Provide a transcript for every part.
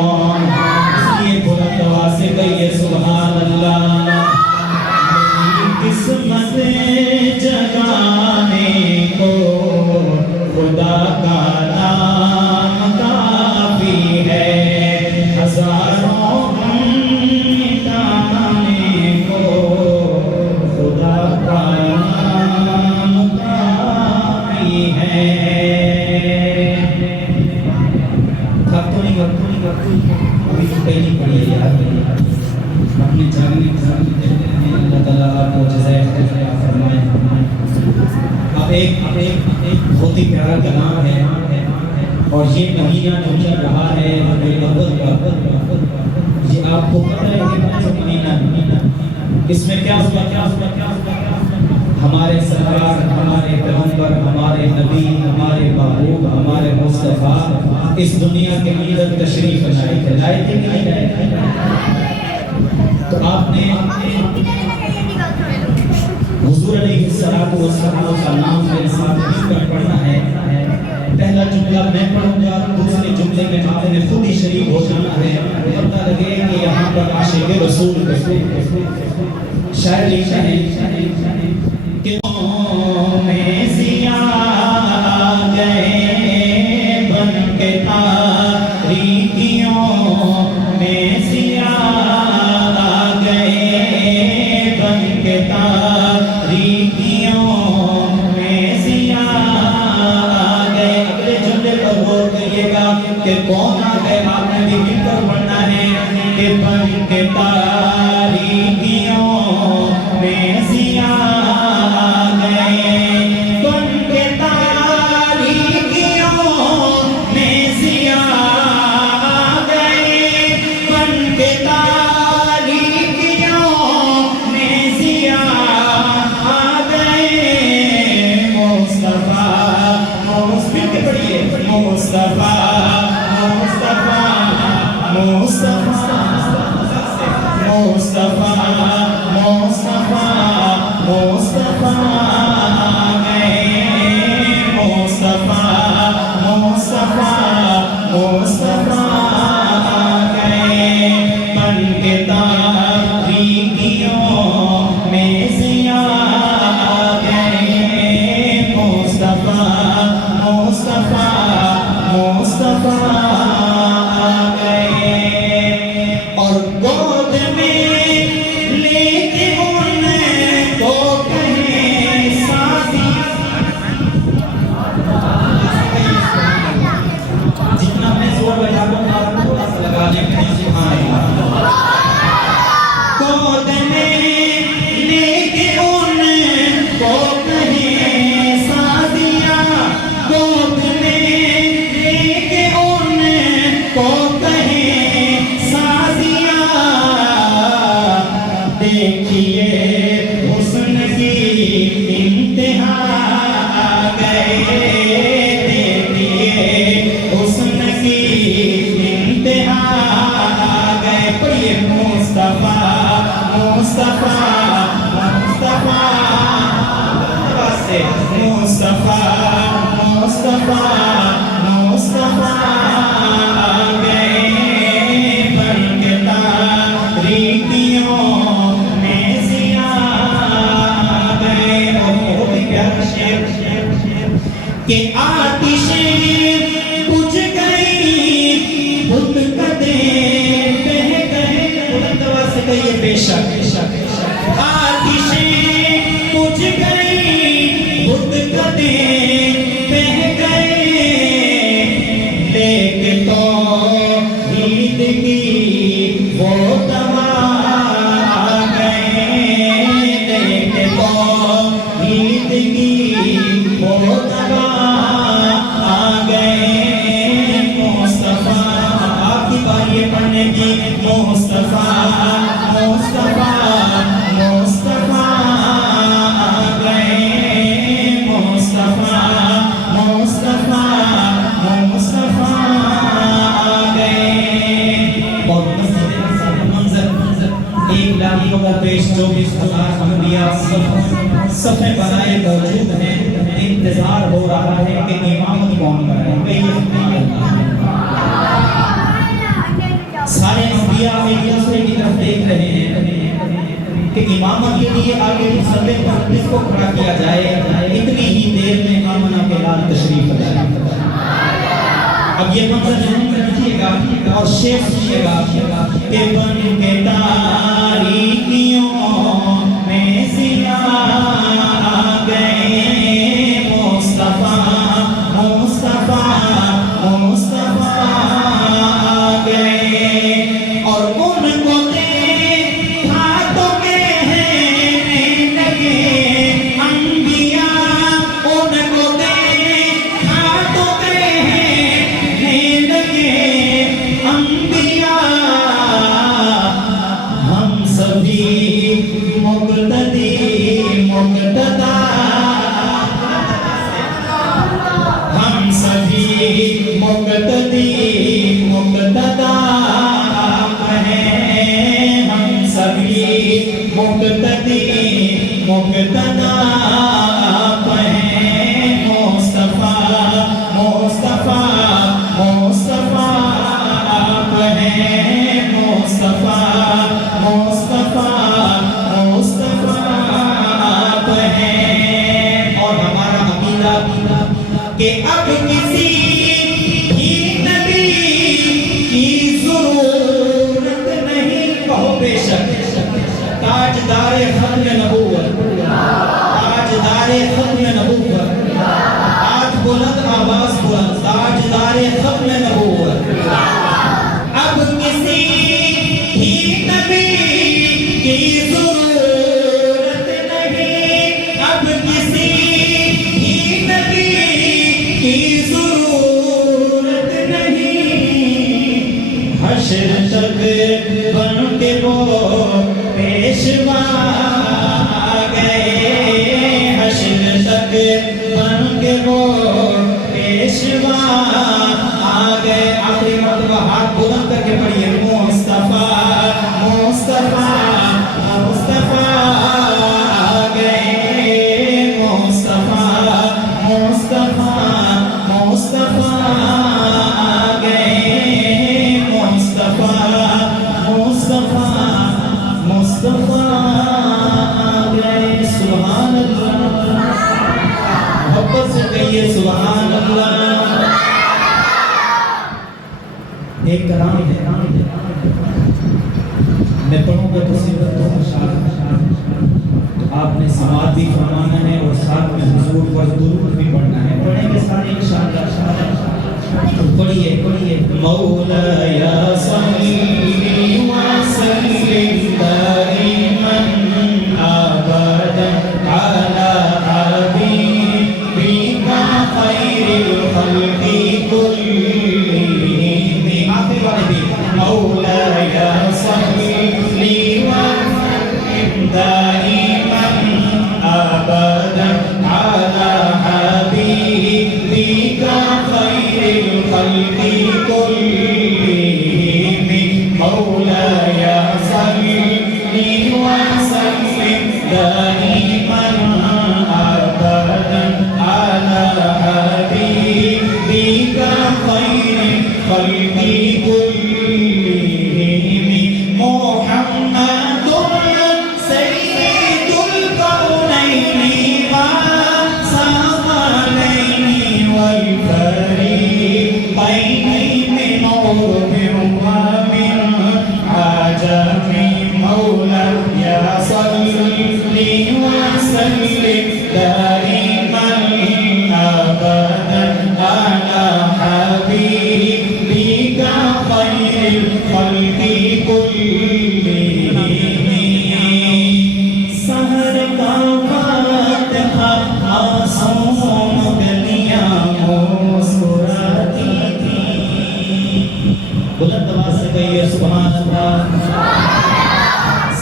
اس لیے بلند آواز سے کہیے سبحان اللہ۔ میری قسمت جگانے کو خدا کا نام کافی ہے، ہزاروں مٹانے کو خدا کا نام کافی ہے۔ تھک تو نہیں ابھی تو پہلی پڑھی ہے یار، اپنے جاگنے اللہ تعالیٰ آپ کو جزائے خیر فرمائے۔ اب ایک بہت ہی پیارا کلام ہے، اور یہ مہینہ جو چل رہا ہے ربیع الاول کا، یہ آپ کو پتہ ہے کہ کون سا مہینہ؟ اس میں کیا ہوا؟ ہمارے سرکار، ہمارے پیغمبر، ہمارے نبی، ہمارے محبوب، ہمارے مصطفیٰ اس دنیا کے اندر تشریف لائے تھے، لائے تھے کہ نہیں لائے تھے؟ تو آپ نے حضور علیہ الصلوۃ والسلام کا نام میرے ساتھ مل کر پڑھنا ہے۔ پہلا جملہ میں پڑھوں گا، دوسرے جملے میں آپ نے خود ہی شریک ہو جانا ہے، پتہ لگے کہ یہاں پر عاشق رسول شاعر لکھتے ہیں کہ میں سیاہ گئے بن کے تاریکیوں میں، سیاہ گئے بن کے تاریکیوں میں، سیاہ گئے۔ اگلے جملے پر غور کریے گا کہ کون آ گئے، آپ نے بھی مل کر پڑھنا ہے کہ بن کے تاریکیوں میں سیاہ گئے، بن کے تاریکیوں میں سیاہ گئے، بن کے تاریکیوں میں سیاہ گئے۔ مصطفیٰ مل کے پڑھیے، مصطفیٰ مصطفیٰ مصطفیٰ مصطفیٰ مصطفیٰ مصطفیٰ گئے، مصطفیٰ مصطفیٰ مصطفیٰ گئے، بن کے تاریکیوں میں سیاہ گئے، مصطفیٰ مصطفیٰ مصطفیٰ گئے، اور گود میں لے کے ان کو کہیں ساتھی۔ جتنا میں زور بجا کر تھوڑا سا لگا لیں کہ سبحان اللہ۔ گود میں لے کے ان کو کہیں ساتھیاں، گود میں لے کے ان کو کہیں ساتھیاں، دیکھیے حسن کی انتہا آ گئے، دیکھیے حسن کی انتہا آ گئے۔ پڑھیے مصطفیٰ مصطفیٰ مصطفیٰ مصطفیٰ مصطفیٰ مصطفیٰ گئے، بن کے تاریکیوں میں سیاہ گئے۔ بہت ہی پیارا شعر کہ آتشیں بجھ گئی، بت کدے بہہ گئے، بلند آواز سے کہیے بے شک، آتشیں بجھ گئی، بت کدے بہہ گئے، لیکن توحید کی وہ دوا آ گئے، لیکن توحید کی وہ دوا آ گئے۔ مصطفیٰ آپ کی باری ہے پڑھنے کی، مصطفیٰ مصطفیٰ مصطفیٰ آ گئے، مصطفیٰ مصطفیٰ مصطفیٰ آ گئے۔ اور منظر 1,24,000 انبیاء صفحے بنائے موجود ہیں، انتظار ہو رہا ہے کہ امامت کون کرے۔ سارے انبیاء ایک دوسرے کی طرف دیکھ رہے ہیں کہ امامت کے لیے آگے مصلی پر کس کو کھڑا کیا جائے. اتنی ہی دیر میں آمنہ کے لال تشریف لائے. اب یہ منظر ذہن میں رکھیے گا اور شیخ سنیے گا کہ بن کے تاریکیوں میں سیاہ آ گئے مصطفیٰ مصطفیٰ مصطفیٰ آ گئے اور ان کو ہاتھوں میں ہے لگے انبیاء ان کو ہاتھوں میں ہے لگے انبیاء ہم سبھی مقتدی مقتدا ہم سبھی مقتدی مقتدا ہیں ہم سبھی مقتدی مقتدا ہیں مصطفیٰ مصطفیٰ مصطفیٰ آپ ہیں مصطفیٰ مصطفیٰ مصطفیٰ آپ ہیں. اور ہمارا عقیدہ کہ اب کسی ہی نبی کی ضرورت نہیں. کہو بے شک تاجدار ختم نبوت تاجدار ختم نبوت آج بلند آواز بلند تاجدار ختم نبوت. اب کسی ہی نبی کی ضرورت نہیں. اب کسی ہی نبی کی ضرورت نہیں. حشر تک بن کے وہ پیشوا آ گئے. حشر تک بن کے وہ پیشوا آ گئے. آخری مرتبہ ہاتھ بلند کر کے پڑھیے مصطفیٰ مصطفیٰ مصطفیٰ آ گئے مصطفیٰ مصطفیٰ مصطفیٰ آ گئے مصطفیٰ مصطفیٰ مصطفیٰ آ گئے. سبحان اللہ. محبت سے کہیے سبحان اللہ. ایک کلام ہے میں پڑھوں گا تو آپ نے سماعت بھی فرمانا ہے اور ساتھ میں حضور پر درود بھی پڑھنا ہے. پڑھیں گے سارے انشاءاللہ. تو پڑھیے مولایا صلی وسلم دائما ابدا علی حبیبک خیر الخلق کلہم. آخر والے بھی مولایا صلی وسلم دائما ابدا علی حبیبک خیر الخلق کلہم. مولایا صلی وسلم دائما ابدا علی حبیبک خیر الخلق کلہم. محمد سید الکونین والثقلین والفریقین من عرب ومن عجم. مولاي صل وسلم دائما ابدا على حبيبك خير الخلق كلهم. سحر کا وقت تھا معصوم گلیاں مسکراتی تھی. بلند آواز سے کہیے سبحان اللہ.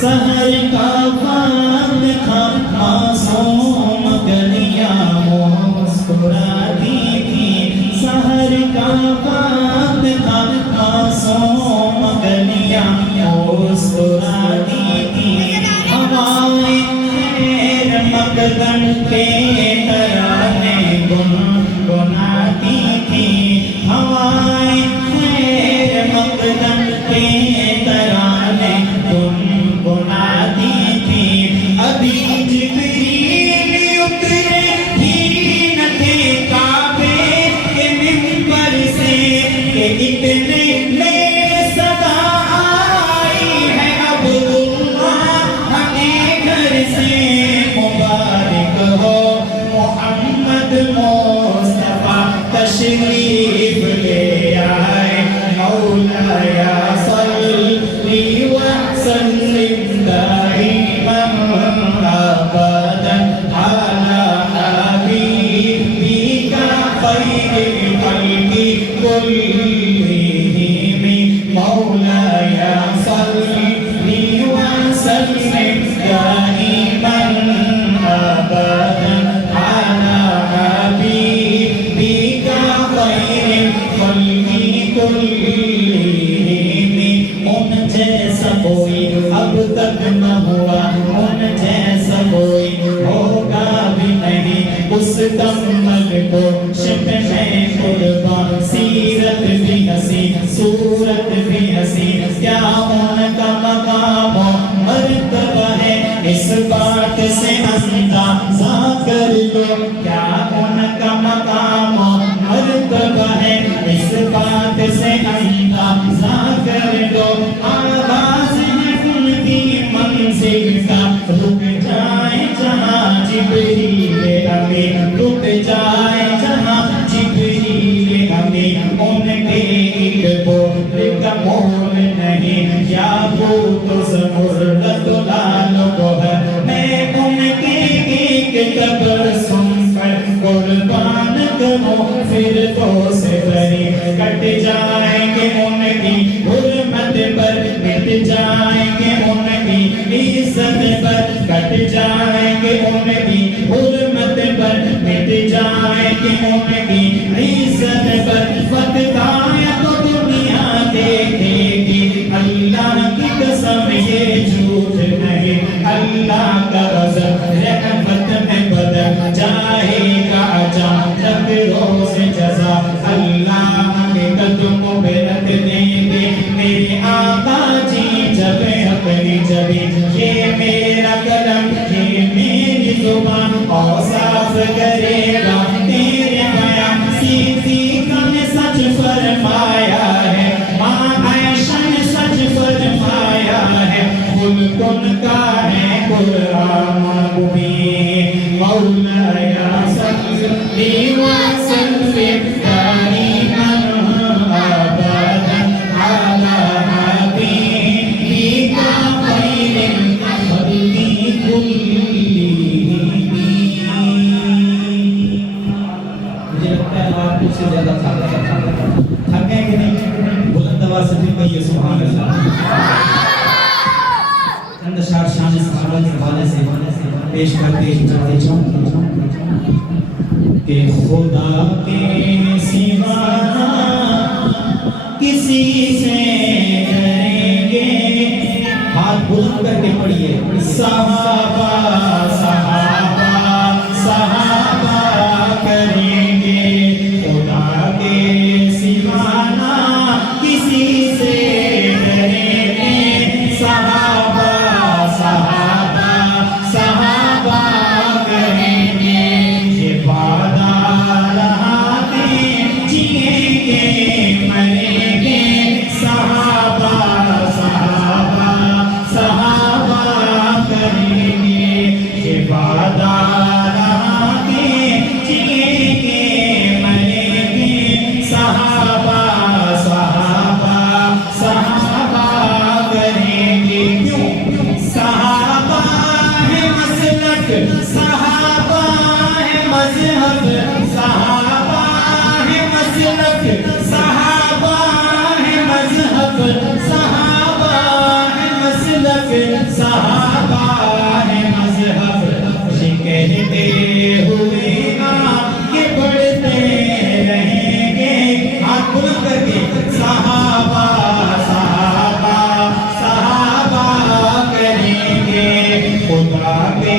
سحر کا وقت تھا معصوم گلیاں مسکراتی تھی. سحر کا وقت تھا معصوم گلیاں مسکراتی تھی. ہوائیں خیر مقدم کے ترانے گنگناتی تھی. ہوائیں خیر مقدم کے سے مبارک ہو محمد مصطفیٰ تشریف لے آئے مولایا صلی وسلم دائما ابدا علی حبیبک خیر الخلق كلهم مولایا صلی وسلم دائما ابدا علی حبیبک خیر الخلق كلهم ان جیسا کوئی اب تک نہ ہوا ان جیسا کوئی ہوگا بھی نہیں اس کمل کو شب میں قربان سیرت بھی حسین صورت بھی حسین کیا ان کا مقام و مرتبہ ہے اس بات سے اندازہ کر لو کیا ان کا مقام و مرتبہ ہے اس بات سے اندازہ کر لو آغاز ہے ان کی منزل کا رک جائے جہاں جبریل امین رک جائے جہاں جبریل امین ان کے ایک بول کا مول نہیں یا وہ تو زمرد لال گوہر میں ان کے ایک تبسم پر قربان کروں پھر تو سے بری کٹ جائیں گے ان کی حرمت پر مٹ جائیں گے ان کی عزت پر کٹ جائیں گے ان کی حرمت پر مٹ جائیں گے ان کی عزت پر وقت آیا تو دنیا دیکھے گی اللہ کی قسم یہ جھوٹ نہیں اللہ کا غضب رحمت میں بدل جائے گا اچانک روز جزا اللہ کے قدموں پہ رکھ دیں گے میرے آقا جی جب اپنی جبی یہ میرا قلم یہ میری زبان اوصاف کرے گا تیرے بیان صدیق نے سچ فرمایا ہے ماں عائشہ نے سچ فرمایا ہے کن کا ہے قرآن مبین مولایا صلی وسلم دائما ابدا علی حبیبک خیر الخلق كلهم مجھے لگتا ہے آپ مجھ سے زیادہ تھکیں کہ نہیں بلند آواز سے پھر کہیے سبحان اللہ چند اشعار شان صحابہ کے حوالے سے پیش کرتے چاہتے چاہوں کہ خدا کے سوا کسی سے ڈریں گے ہاتھ بلند کر کے پڑھیے صحابہ صحابہ صحابہ کریں گے خدا کے سوا نہ کسی سے ڈریں گے صحابہ صحابہ صحابہ کریں گے یہ وعدہ رہا کہ جئیں گے مریں گے صحابہ صحابہ صحابہ کریں گے یہ وعدہ رہا کہ جئیں گے مریں گے صحابہ صحابہ صحابہ کریں گے کیوں صحابہ ہے مسلک صحابہ ہے مذہب صحابہ ہے مسلک صحابہ ہے مذہب صحابہ ہے مسلک صحابہ ہے مذہب یہ کہتے ہوئے آگے بڑھتے رہیں گے ہاتھ بلند کر کے صحابہ صحابہ صحابہ کریں گے خدا کے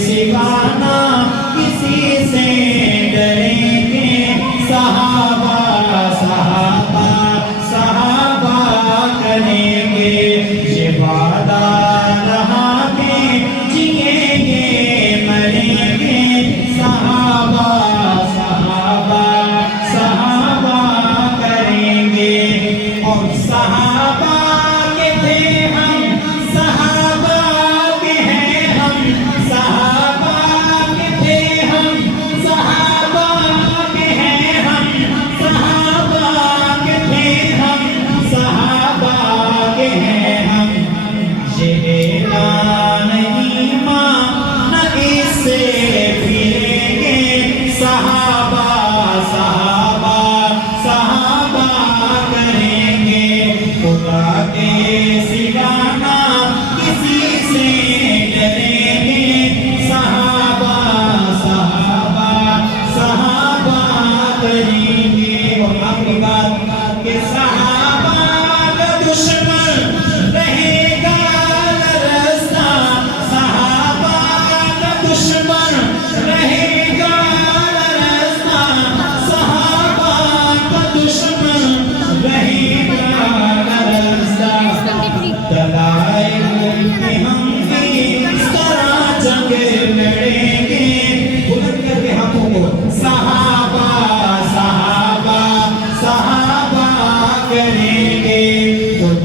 سوا نہ کسی سے ڈریں گے صحابہ صحابہ صحابہ کریں گے یہ وعدہ رہا کہ جئیں گے مریں گے صحابہ صحابہ صحابہ کریں گے اور صحابہ کے تھے ہم صحابہ کے ہیں ہم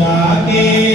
خدا کے